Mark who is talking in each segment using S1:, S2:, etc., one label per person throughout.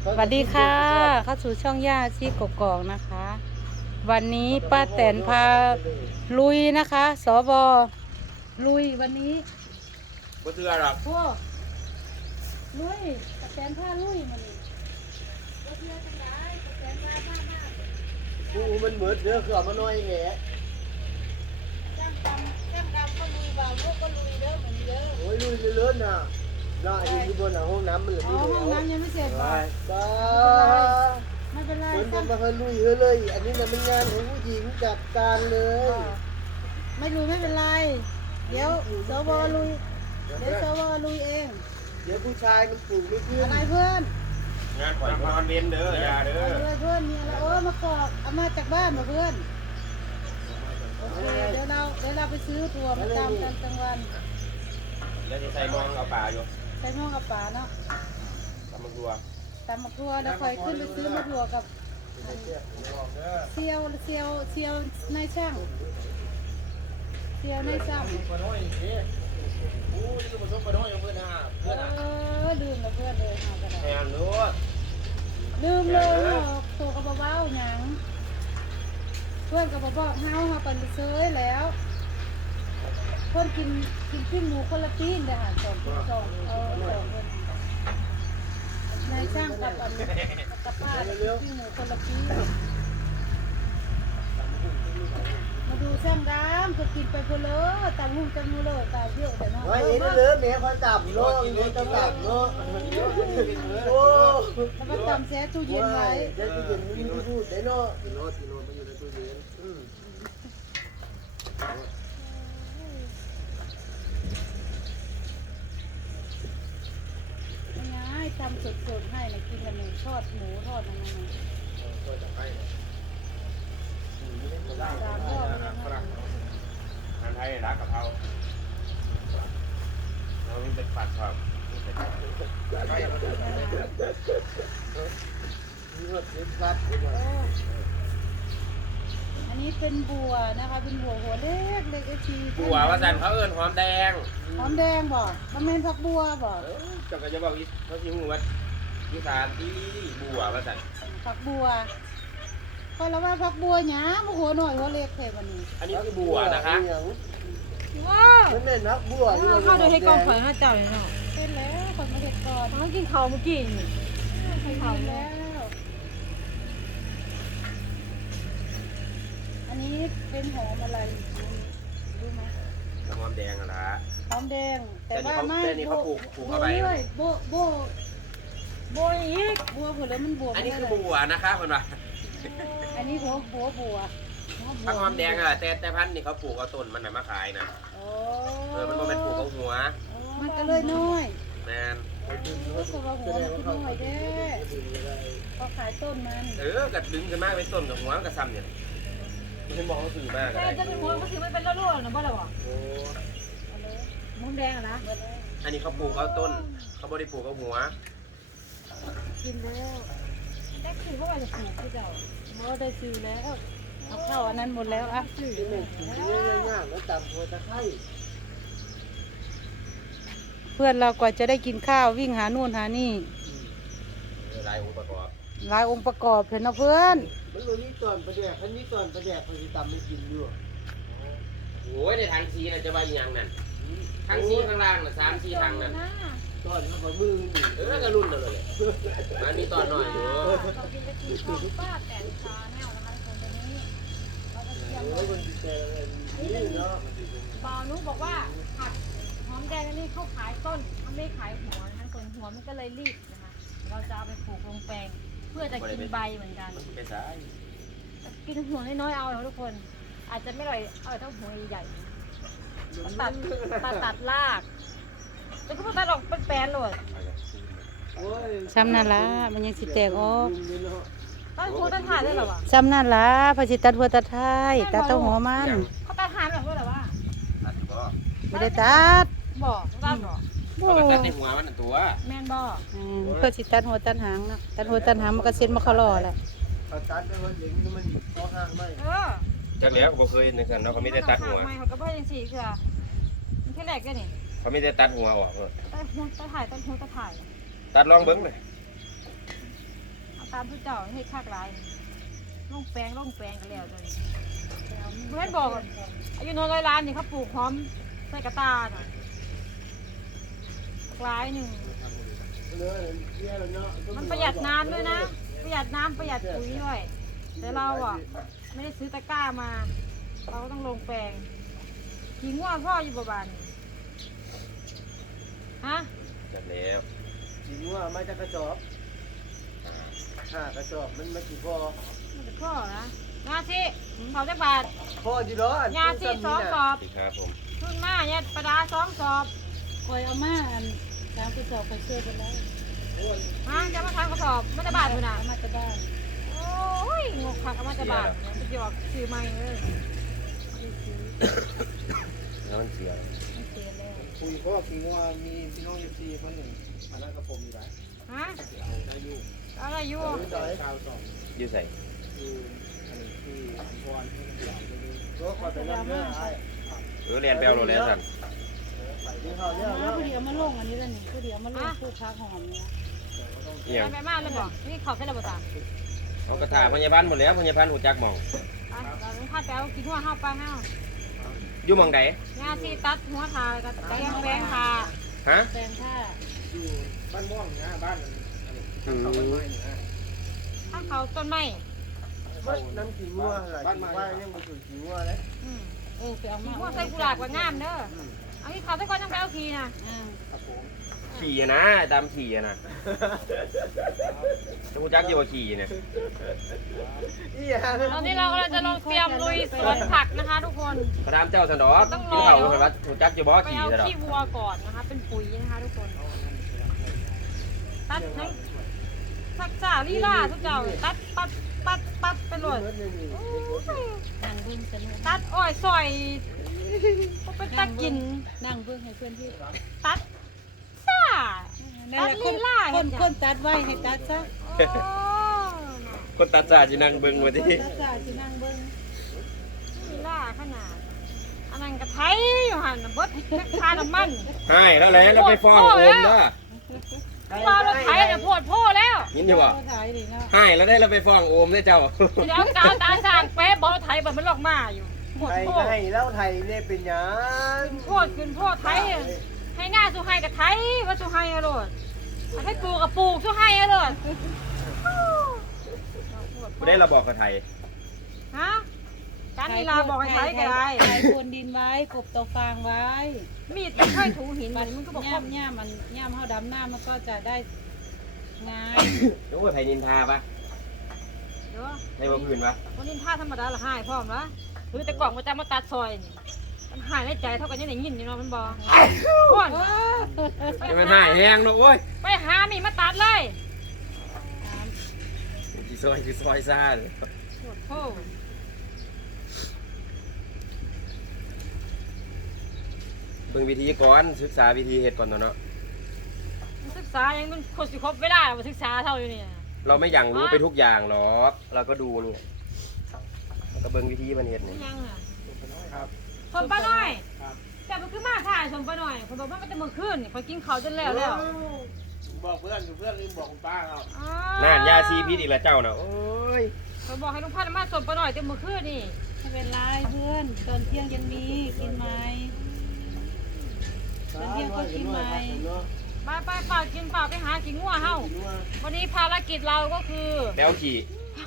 S1: สวัสดีค่ะเข้าสู่ช่องย่าชีกกอกนะคะ วันนี้ป้าแตนพาลุยนะคะสบลุยวันนี้
S2: บ่เชื่อหรอก
S1: โอ้ลุยป้าแตนพาลุยมันบ่เชื่อจังไดป้าแตนพามา
S3: กูมันเหมือนเนื้อเขือมันน้อยแหละ
S1: จ้างดำก็ลุยบ่าวลูกก็ลุยเด้อเหมือนเด้อ
S3: โอ้ยลุยเลื่อนน่ะน่าอยู่บนห้องน้ำมันเหลือ
S1: อ๋อ
S3: นี่
S1: ห้อง
S3: แล้ว
S1: น้ำยังไม่เสร็จบ่
S3: บ้า
S1: ไม่เป็นไร
S3: คนจะมาเคยลุยเลย อันนี้มันเป็นงานของผู้หญิงจัดการเลย
S1: ไม่ลุยไม่เป็นไรเดี๋ยวสบลุยเดี๋ยวสบลุยเอง
S3: เดี๋ยวผู้ชายมันปลูกไม่ขึ้น
S1: อะไรเพื่อน
S2: งานข่อยนอนเว้นเด้ออย่าเด้อ
S1: เอาเลยเพื่อนมีอะไรมากอกเอามาจากบ้านมาเพื่อนโอเคเดี๋ยวเราไปซื้อถั่วมาตำกันกลางวัน
S2: แล้วสิใส่มองเอาป่าอยู่
S1: ใส่หม้อกับป๋าเนาะ
S2: ตำบักตัว
S1: ตำมะทั่วแล้วค่อยขึ้นไปซื้อมะถั่วกับเซียวนายช่างเซียวนายช่างลืมแล้วเพื่อนเลยหากระดาษ
S2: แม่นรู้
S1: ลืมเลยโตกับเบาๆหยังเพื่อนกับบอกเฮาปันเซยแล้วเพื่อนกินปิ้งหมูคนละปิ้งเด้อค่ะสองเพื่อนนายช่างกับป้าปิ้งหมูคนละปิ้งมาดูช่างดำก็กินไปเพลอตามหุ่นจมูกเลยตาเยอะแต่น้อง
S3: ไว้เอ็นเลือแม่คนต่ำเนาะเอ็นต่ำเนาะโอ้
S1: แล้วก็ตำแช่ตู้เย็นไว้
S3: เดี๋ยวตู้เย็นมีพูดได้เนาะกิโลมันอยู่ในตู้เย็น
S1: ง่ายๆตำสดๆให้นะกินกันหนึ่งทอดหมูทอดอะไรนั่นตามพ่อเลยนะ
S2: งานไทยรักกับเขาเรามีเป็นปัดครับ
S3: มีรถเล็กรัด
S1: อันนี้เป็นบัวนะคะเป็นบัวหัวเล็กเล็กเอชี
S2: บัวว่าสั่นเขาเอิ้นหอมแดง
S1: หอมแดงบ่มันเป็นผักบัวบ่
S2: จังก็จะบอกอีเขาสิฮู้ว่าอีสานที่บัวว่าสั่น
S1: ผักบัวพอแล้วว่าผักบัวหยาหัวหน่อยหัวเล็กแค่วันนี้
S2: อันนี้คือบัวนะคะ
S1: ว้าว
S3: มันแม่นักบัวที่เรา
S4: เข้าได้ให้กองข่อยห้าเจ้าเลยเนาะ
S1: เป็นแล้วคนมาเห็ดก่อน
S4: ต้องกินข้าวเมื่อกี้นี่
S1: กินแล้ว อันนี้เป็นหอมอะไรรู้ไหม
S2: น้ำหอมแดงอะนะ
S1: หอมแดงแต่ว่าไม่
S2: แต่นี่เขาปลูกเข้าไป
S1: ด้วยโบอีกบัวผลแล้วมันบัว
S2: อันนี้คือบัวนะคะเพิ่นว่า
S1: อันนี้หัวบัว
S2: ผักหอมแดงอะแต่พันธุ์นี่เขาปลูกเอาต้นมันน่ะมาขายนะ
S1: โอ้
S2: มันบ่แม่นปลูกเอาหัว
S1: มันก็เลยน้อย
S2: แม่น
S1: รู้สึกว่าหัวมันคือน้อยเด้เขาขายต้นมัน
S2: ก็ดึงขึ้นมาเป็นต้นกับหัวมันก็ซ้ำเนี่ยไม่บอกเขาสื่อมากก็
S4: แต่
S2: ได้
S4: จะเป็นหัวก็คือมันเป็นรั่วๆนะบ่ล่ะบ่
S2: โอ้
S4: มุมแดงอะนะ
S2: อันนี้เขาปลูกเอาต้น เขาบ่ได้ปลูกเอาหัว
S1: กินแล้ว
S4: แต่คือว่าจะปลูกคือเจ้า
S1: โมได้ซื้อแล้ว เอาเข้าอันนั้นหมดแล้วอ่ะ
S3: ที่มันกินง่ายๆแล้วตำหัวตะไคร้
S1: เพื่อนเรากว่าจะได้กินข้าววิ่งหานู่นหานี่
S2: ลายองค์ประกอบ
S1: หลายองค์ประกอบเห็นนะเพื่อน
S3: มันเลยนี่ตอนประแดกอันนี้ตอนประแดกเขาจะตำไม่กินด้วย
S2: โอ้ยในทางซีน่ะจะว่าอีหยังนั่นทางซีข้างล่างน่ะ3-4ทางนั่น
S3: ตอนเขามือนี่
S2: ก็รุ่นนั่นเลยมันมีตอนหน่อยอยู่
S4: เรากินไปกินของป้าแต่นชาแนวนะคะคนตัวนี้เราจะเตรียม
S3: โอ้ยมันดีใจอะไรนี่เนาะ
S4: บ่าวนุบอกว่าผักหอมแดงอันนี้เขาขายต้นมันไม่ขายหัวนะคะส่วนหัวมันก็เลยรีบนะคะเราจะเอาไปปลูกลงแปลงเพื่อจะกินใบเหมือนกัน
S2: มันเป็นสาย
S4: กินหัวน้อยๆเอาทุกคน อาจจะไม่อร่อยต้องหัวใหญ่ๆตัดรากจะก็ตัดออกเป็นแปลนเลย
S3: โอ้ย
S1: ซ้ำนั่นละมันยังสิแตกออก
S4: ตัดหัวตัดถ่ายได้หรอวะ
S1: ซ้ำนั่นละพอสิตัดหัวตัดท้ายตัดเต้าหัวมัน
S4: เขาตัดถ่ายแบบด้วยหรอวะ
S2: ตัดก็
S1: ไม่ได้ตัด
S4: บอกตัดบอก
S1: โอ้
S2: เขาก็ตัดในหัวมันตัว
S4: แมนบอก
S1: เพื่อสิตัดหัวตัดหางเนาะตัดหัวตัดหางมันก็เซ็นมาเขารอแหละ
S3: เขาตัดไปวันเด็กนี่มันเขาห้างไม่
S2: จักแล้วผมเคยนึกกันเนาะเขาไม่ได้ตัดหัว
S4: ไม่เขาก็ไม่ได้สีคือมันแค่แรกแค่นี้
S2: เขาไม่ได้ตัดหัวออก
S4: ตัดหัวตัดถ่ายตัดหัวตัดถ่าย
S2: ตัดลองเบิ้งเลย
S4: ตามผู้เจ้าให้คากหลายลงแปลงกันแล้วเลยเพื่อนบอกอายุน้อย100 ล้านนี่เขาปลูกหอมใส่กระตาน่ะหลายหนึ่งมันประหยัดน้ำด้วยนะประหยัดน้ำประหยัดปุ๋ยด้วยแต่เราอ่ะไม่ได้ซื้อตะกร้ามาเราก็ต้องลงแปลงขิงว่าพ่ออยู่บ่บ้านฮะ
S2: จัดแล้ว
S3: จริงว่าไม่จะกระจอบกระจอบมันไม่กี่พอ
S4: มันจะพ่อนะงาสิเขาจะบาท
S3: พออยู่แล้ว
S4: งาสิ2 สอบ
S2: สวัสดีครับผม
S4: ขึ้นมาเนี่ยปลาดา2 สอบ
S1: คอยเอามาอัน3กระสอบไปเชื่อกันแล้ว
S4: ฮะจะมาทำกระสอบมันจะบาทอยู่นะ
S1: เอามาจะบ้าน
S4: โอ้ยงกคักเอามาจะบาทไปหยอกซื้อใหม่เลย
S2: แล้วมันเสีย
S1: ไม่เสียแล้ว
S3: คุยก็คิดว่ามีพี่น้องยูซีคนหนึ่งอันนั้นกับผมอยู่ไหน
S4: ฮะ
S3: เอาได้อยู่
S4: อะไรอยู่
S3: ข่าวสอง
S2: อยู่ใส่
S3: อยู่อันนี้ที่พรก็ขอแต่ยังไม่ได้
S2: เรียนแปลวโรแล้วสั่น
S3: ไปที่เขาเนี่ย
S1: มาผู้เดียวมาลงอันนี้แล้วนี่ผู้เดียวมาลงผู้พักหอมเนี่ย
S2: เอี่ยง
S4: ไปมากเลยบอกนี่ขอบเส้นระเบิดตา
S2: เอากระถาพยาบาลหมดแล้วพยาบาลหูจักหมอง
S4: ไปเราต้องพาแต้วกินหัวห้าวไปห้าว
S2: อยู่หมองใด
S4: งาสิตัดหัวทากับแตงแบงทา
S2: ฮะ
S1: แฟนท่า
S3: อยู่บ้านม่วงนะบ้านเขาบ้านไม้นะ
S4: ถ้าเขาต้นไม้
S3: บ้านน้ำขิงวัวบ้านไม้เนี่ยมันคือขิงวัวเลย
S1: ไปเอา
S4: กิ
S1: มาน
S4: หัวใส่กุหลาบกว่างามเด้อเอาที่เขาตะก้อนยังไปเอาทีนะ
S3: ครับผม
S2: ขี่อะนะดำขี่อะนะจะหูจักอยู่ว่าขี่เนี่ย
S4: ตอนนี้เรากำลังจะลงเตรียมลุยสวนผักนะคะทุกคน
S2: พระรามเจ้าสันดอกกินเผาเลยว่าหูจักอยู่บ่
S4: ไป
S2: ขี่
S4: เอา
S2: สันดอก
S4: ขี้วัวก่อนนะคะ เป็นปุ๋ยนะคะทุกคน ตัดทั้งสักจ่าลีลาทุกเจ้าตัดปัดไปหมด
S1: นั่งเบิ้งฉัน
S4: ตัดอ้อยซอยก็เป็นตะกิน
S1: นั่งเบิ้งให้เพื่อนที่
S4: ตัดซ่า
S1: นั่นแหละคนตัดไว้ให้ตัดซะ
S4: โอ้
S2: คนตัดจ่าจีนังเบิ่งมาดิ
S1: ตัดจ่าสินั่งเบิ้ง
S4: ลีลาขนาดอันนั้นกระไทยอยู่หันน่ะเบิดคาน้ำมัน
S2: ให้แล้วแหละเราไปฟ้องโอมเด้อ
S4: รอรถไถน่ะโพดโพแล้ว
S2: ยินอยู่บ่
S1: ถ่ายดิเนาะ
S2: ให้แล้วได้เราไปฟ้องโอมได้เจ้า
S4: เดี๋ยวกาวตาสร้างแป๊บบ่รถไถบ่มันลอกมาอยู่โพด
S3: ไทย
S4: โพ
S3: ก็ให้แล้วไทยเนี่ยเป็นยัง
S4: ขึ้นโพดไถให้หน้าสุให้กับไถว่าสุให้อร่อยให้ปลูกกับปลูกสุให้อร่อย
S2: ไม่ได้เราบอกกับไทย
S4: ฮะการนีลาบอกให้ไถก็ได้
S1: ถ่ายโคนดินไว้กบเตาฟางไว้
S4: มีดต้องค่อยถูหินมันก็บอก
S1: ย่ำย่ำมันย่ำเฮาดำหน้ามันก็จะได้ง่าย
S2: โอ้ยไทยนินทาปะ
S4: เดี๋ยว
S2: ไทยบ่พื้นปะ
S4: วันนี้ท่าธรรมดาละหายพร้อมละคือแต่กล่องมันจะมาตัดซอยนี่มันหายในใจเท่ากันยังได้ยินอยู่เนาะมันบอกพ่น
S2: มันหายแห้งเนาะโอ้ย
S4: ไปหามีมาตัดเลย
S2: คือซอยซ่าเลย
S4: โอ้โห
S2: เบิ่งวิธีก่อนศึกษาวิธีเฮ็ดก่อนเนาะ
S4: ศึกษายังมันคนสิครบเวลามาศึกษาเท่าอยู่นี่
S2: เราไม่อย่างรู้ไปทุกอย่างหรอกเราก็ดูนี่แล้วก็เบิ่งวิธีมันเฮ็ดนี่
S4: ยังอ่ะ
S3: ครับ
S4: สมปะหน่อยแต่มันคือมาถ่ายสมปะหน่อยคนบอกว่ามันจะมือขึ้นคนกินเขาวจนแล้วแล้ว
S3: บอกเพื่อนอยู่เพื่อนลืมบอกคุณป้าครับ
S2: น่านยาซีพิษอีกแล้วเจ้าน่ะโอ้ย
S4: คนบอกให้ลุงพันธุ์มาสมปะหน่อยเต็มมือขึ้นนี่
S1: ไม่เป็นไรเพื่อนตอนเที่ยงยังมีกินไหม
S4: ไปเปล่ากินเปล่าไปหากินงัวเฮาวันนี้ภารกิจเราก็คือ
S2: แล้วขี่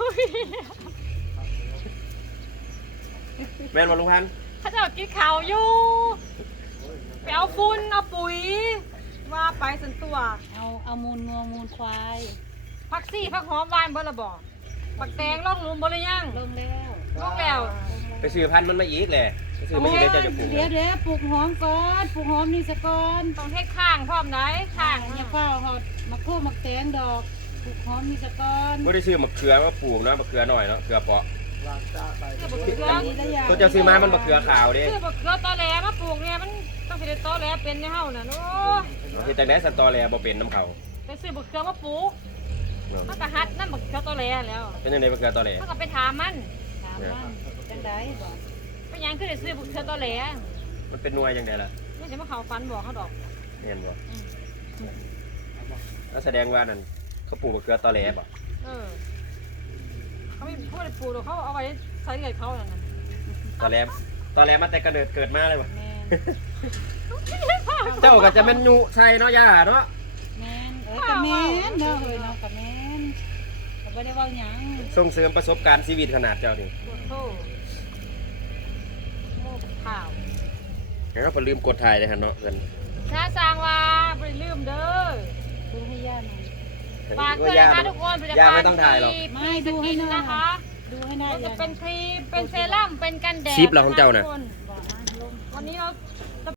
S2: แม่นบ่ลุงพันธุ์
S4: เขาจะกินข่าวอยู่ไปเอาฝุ่นเอาปุ๋ยว่าไปสันตัว
S1: เอามูลงัวมูลควาย
S4: ผักซี่ผักหอมหวานบ่ละบ่ผักแตงล่องหลุมบ่หรือยัง
S1: ลงแล้ว
S4: ลงแล้ว
S2: ไปซื้อพันธุ์มันมาอีกแหละไปซื้อมาอีกแล้วเจ้าจะปลูก
S1: เดี๋ยวปลูกหอมก่อนปลูกหอมนี่สะก่อน
S4: ต้องเฮ็ดข้างพร้อมได้ข้าง
S1: อย่าเฝ้าหอดมาโค้มาแตงดอกปลูกหอมนี่สะก่อน
S2: บ่ได้ซื้อมะเขือมาปลูกนะมะเขือหน่อยเนาะเขือเปาะ
S3: วางตาไป
S4: ซื้อบักเขือ
S2: ตัวเจ้าซื้อมามันมะเขือขาวเด้
S4: ซื้อบักเขือตอแหลมาปลูกเนี่ยมันต้องสิได้ตอแหลเป็นในเฮาน่ะโอ้ย
S2: เฮ็ดจังได๋สตอแลบ่เป็นน้ำเขา
S4: ไปซื้อบักเขือมาปลูกมันก็หัดนั่นบักเขือตอแหลแล้ว
S2: เป็นจังได๋มะเขือตอแล
S4: มันก็ไปถามมัน
S1: ถามมันจังไดบอก
S4: ไปยังคือได้ซื้อบักเขือตอแหล
S2: มันเป็นหน่วยจังได๋ล่ะ
S4: นี่จะมาเข้าฟันบอกเขาดอก
S2: เห็นบ่แล้วแสดงว่านั่นเขาปลูกมะเขือตอแลบ่
S4: เอเขาไม่พูดอะไรปูหรอกเขาเอาไว้ใช้เงินเขาอย่างนั้น
S5: ตอนแรกมันแต่กระเดิดเกิดมาเลยวะ
S1: แม่น
S5: เจ้าก็จะแม่นยุใช่เนาะย่าเนาะ
S1: แม่นก็แม่นเนาะเฮ้ยเนาะก็แม่นก็บ่ได้เว้าหยัง
S5: ส่งเสริมประสบการณ์ชีวิตขนาดเจ้านี่
S4: ปวดโถโม่ข่าว
S5: แล้วพอลืมกดถ่ายเลยฮะเนาะเพิ่น
S4: ช้าสร้างว่าไม่ได้ลืมเด้อ
S1: ดูให้ย่าหน่อย
S4: ฝากด้วยนะคะทุกคนผลิต
S5: ย่า
S4: ภั
S5: ไม่
S4: ณฑ์
S5: ต้องถ่ายหรอก
S1: ไม่ดูให้หน่อย
S4: นะคะ
S1: ดูให้หน่อย
S4: มันจะเป็นครีมเป็นเซรั่มเป็นกันแดด
S5: ชิปเหรอของเจ้าน่ะ
S4: ทุกค
S1: บอกนะลง
S4: วันนี้เรา